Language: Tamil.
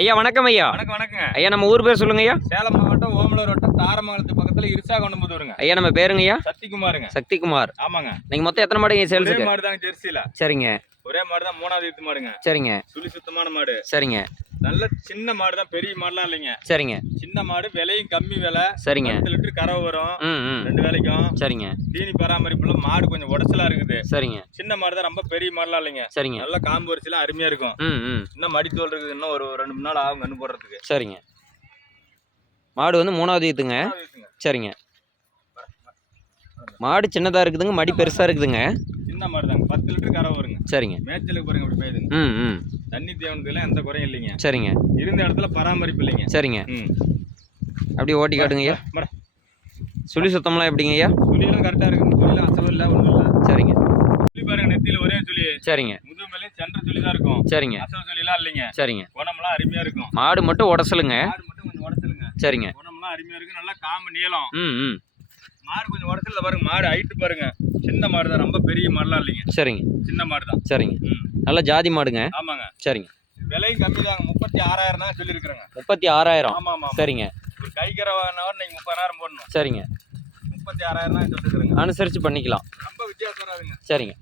ஐயா வணக்கம் ஐயா. வணக்கங்க ஐயா நம்ம ஊர் பேர் சொல்லுங்க ஐயா. சேலம் மாவட்டம் ஓமலூர் வட்டம் தாரமங்கலத்து பக்கத்துல இருசாகொண்டம்புதூருங்க. ஐயா நம்ம பேருங்க ஐயா? சக்திகுமாருங்க. சக்திகுமார். ஆமாங்க. நீங்க மொத்தம் எத்தனை மாடு சேல்ஸுக்கு? ஒரே மாடு தாங்க ஜெர்சில. சரிங்க. ஒரே மாடு தான், மூணாவது ஈத்து மாடுங்க. சரிங்க. சுழி சுத்தமான மாடு. சரிங்க. நல்ல சின்ன மாடு தான், பெரிய மாடுலாம் இல்லைங்க. சரிங்க. சின்ன மாடு, விலையும் கம்மி விலை. சரிங்க. 10 லிட்டர் கறவை வரும். 2 வேளைக்கும். சரிங்க. தீனி பராமரிப்புல மாடு கொஞ்சம் உடச்சலா இருக்குது. சரிங்க. சின்ன மாடு தான், ரொம்ப பெரிய மாடுலாம் இல்லைங்க. சரிங்க. நல்ல காம்பு வரிசைலாம் அருமையா இருக்கும். இன்னும் மடித்தோல் இருக்குது, இன்னும் ஒரு 2-3 நாள் ஆகும் கண்ணு போடுறதுக்கு. சரிங்க. மாடு வந்து மூணாவது ஈத்துங்க. சரிங்க. மாடு சின்னதா இருக்குதுங்க, மடி பெருசா இருக்குதுங்க. சின்ன மாடு தாங்க, 10 லிட்டர் கறவை வருங்க. சரிங்க. மேய்ச்சலுக்கு பாருங்க அப்படி போயுதுங்க. தண்ணி தேவனதுல எந்த குறையும் இல்லைங்க. சரிங்க. இருந்த இடத்துல பராமரிப்பு இல்லைங்க. சரிங்க. அப்படியே ஓட்டி காட்டுங்க ஐயா. சுழி சுத்தம்லாம் எப்படிங்க ஐயா? சுழியெல்லாம் கரெக்டா இருக்கு. சுழியெல்லாம் அசல் இல்லை, ஒன்றும் இல்லை. சரிங்க. சுழி பாருங்க, நெத்தியில ஒரே சுழி. சரிங்க. முதுகு மேலேயும் சென்ற சுழி தான் இருக்கும். சரிங்க. அசல் சுழிலாம் இல்லைங்க. சரிங்க. குணம்லாம் அருமையா இருக்கும். மாடு மட்டும் உடசலுங்க. மாடு மட்டும் கொஞ்சம் உடச்சலுங்க. சரிங்க. குணம்லாம் அருமையா இருக்கு. நல்லா காம்பு நீளம். மாடு கொஞ்சம் உடச்சல பாருங்க. மாடு ஹைட்டு பாருங்க. சின்ன மாடு தான், ரொம்ப பெரிய மாடுலாம் இல்லைங்க. சரிங்க. சின்ன மாடு தான். சரிங்க. நல்ல ஜாதி மாடுங்க. ஆமாங்க. சரிங்க. விலையும் கம்மி தாங்க. 36,000 தான் சொல்லியிருக்கிறேங்க. 36,000. ஆமா ஆமா. சரிங்க. ஒரு கைக்கரை வாங்கினவர் நீங்க 30,000 போடணும். சரிங்க. 36,000 தான் சொல்லியிருக்கிறேங்க. அனுசரிச்சு பண்ணிக்கலாம். ரொம்ப வித்தியாசம் வராதுங்க. சரிங்க.